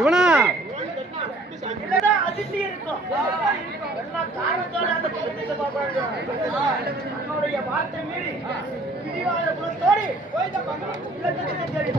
இவனா அதிர்ச்சி இருக்கும் எல்லாம் காரணத்தோட அந்த பகுதியை பார்ப்பாங்க. வார்த்தை மீறி பிடிவாத குலத்தோடு இலக்கத்தை தேடி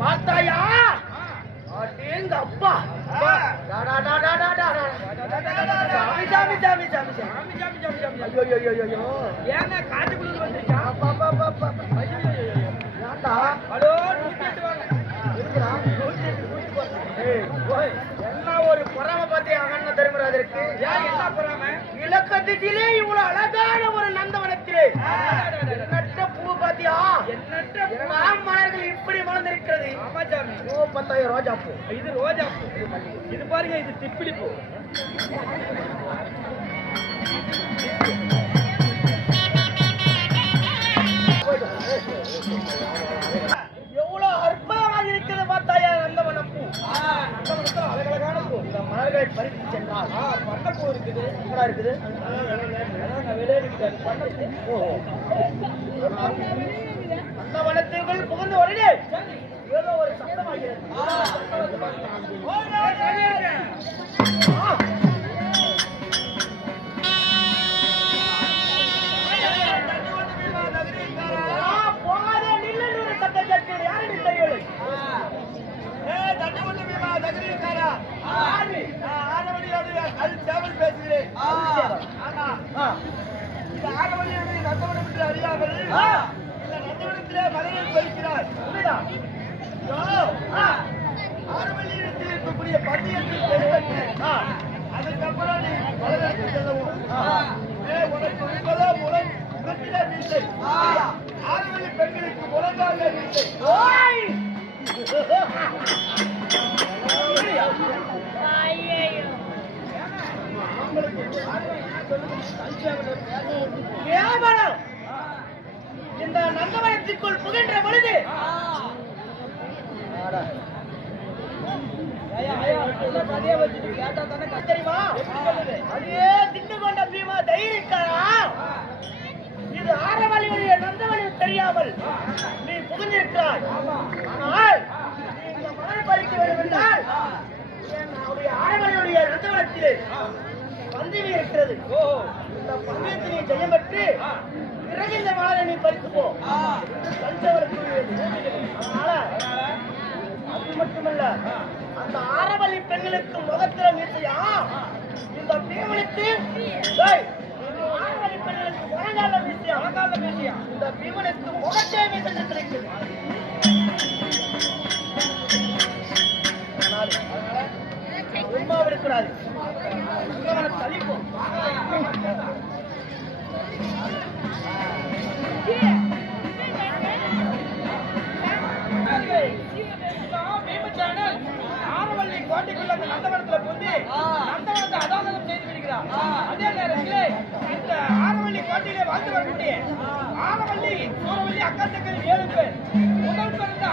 பார்த்தாயா? எங்க அப்பா ஏங்க காட்டுக்குள்ள வந்துருக்கா? என்ன ஒரு பொறாம பார்த்தியா அண்ணன் தர்மராஜருக்கு? என்ன பொறாம? இலக்கத்திலே இவ்வளவு அழகான ஒரு நந்தவனத்திலே எண்ணற்ற பூ பாத்தியா? மலர்கள் இப்படி மலர்ந்திருக்கிறது. 10,000 ரோஜா பூ. இது ரோஜா பூ. இது பாருங்க, இது திப்பிலி பூ. எவ்வளவு அற்புதமாக இருக்கிறது பார்த்தாயா நந்தவனம் பூ. அழகழகான பூ. இந்த மலர்களை பறித்து சென்றால் பண்ணப்பூ இருக்குது. எங்கடா இருக்குது? அந்த வனத்திற்குள் புகுந்து உடனே ஏதோ ஒரு சத்தமாகிறது. போகாதே நின்று ஒரு சத்தம் கேட்கிறது. யாரு நின்று? பேசுகிறேன். அறியாமல் நந்தவனத்திலே மலையில் பறிக்கிறார். ஆரவழியில் இருக்கக்கூடிய பள்ளியத்தில் அதுக்கப்புறம் நீ மலைகளுக்கு செல்லவும் உனக்கு உண்பதோ முகத்திலே வீட்டை ஆரவழி பெண்களுக்கு முழங்கால வீட்டை. இந்த நந்தவனத்திற்குள் புகின்ற பொழுது தெரியுமா? அதே திண்டு கொண்ட பீமா தைரிக்காரா? இது ஆரவழியுடைய நந்தவனி தெரியாமல் நீ புகுந்திருக்கிறாய். ஆனால் இந்த மலர் பறிக்க வேண்டும் என்றால் என்னுடைய ஆரவழியுடைய நந்தவனத்திலே பந்தவி இருக்கிறது. இந்த பந்தயத்தினை ஜெயம் பெற்று பிறகு இந்த மலரை நீ பறித்து போ. அது மட்டுமல்ல, அந்த ஆரவழி பெண்களுக்கு முகத்தில மீசையா? இந்த பீமனுக்கு ஆரவழி பெண்களுக்கு முழங்கால மீசையா? முழங்கால மீசையா? இந்த பீமனுக்கு முகத்தே மீசை இருக்கிறது. சும்மா விடக்கூடாது. தள்ளிப்போம். ஆரவள்ளி கோட்டைக்குள்ள அந்த நந்தவனத்துல புகுந்து நந்தவனத்தை அதாசகம் செய்து விடுகிறார். அதே நேரத்தில் இந்த ஆரவள்ளி கோட்டையிலே வாழ்ந்து வரக்கூடிய ஆரவள்ளி சூரவள்ளி அக்கத்தக்கள் 7 பேர் முதல் பிறந்த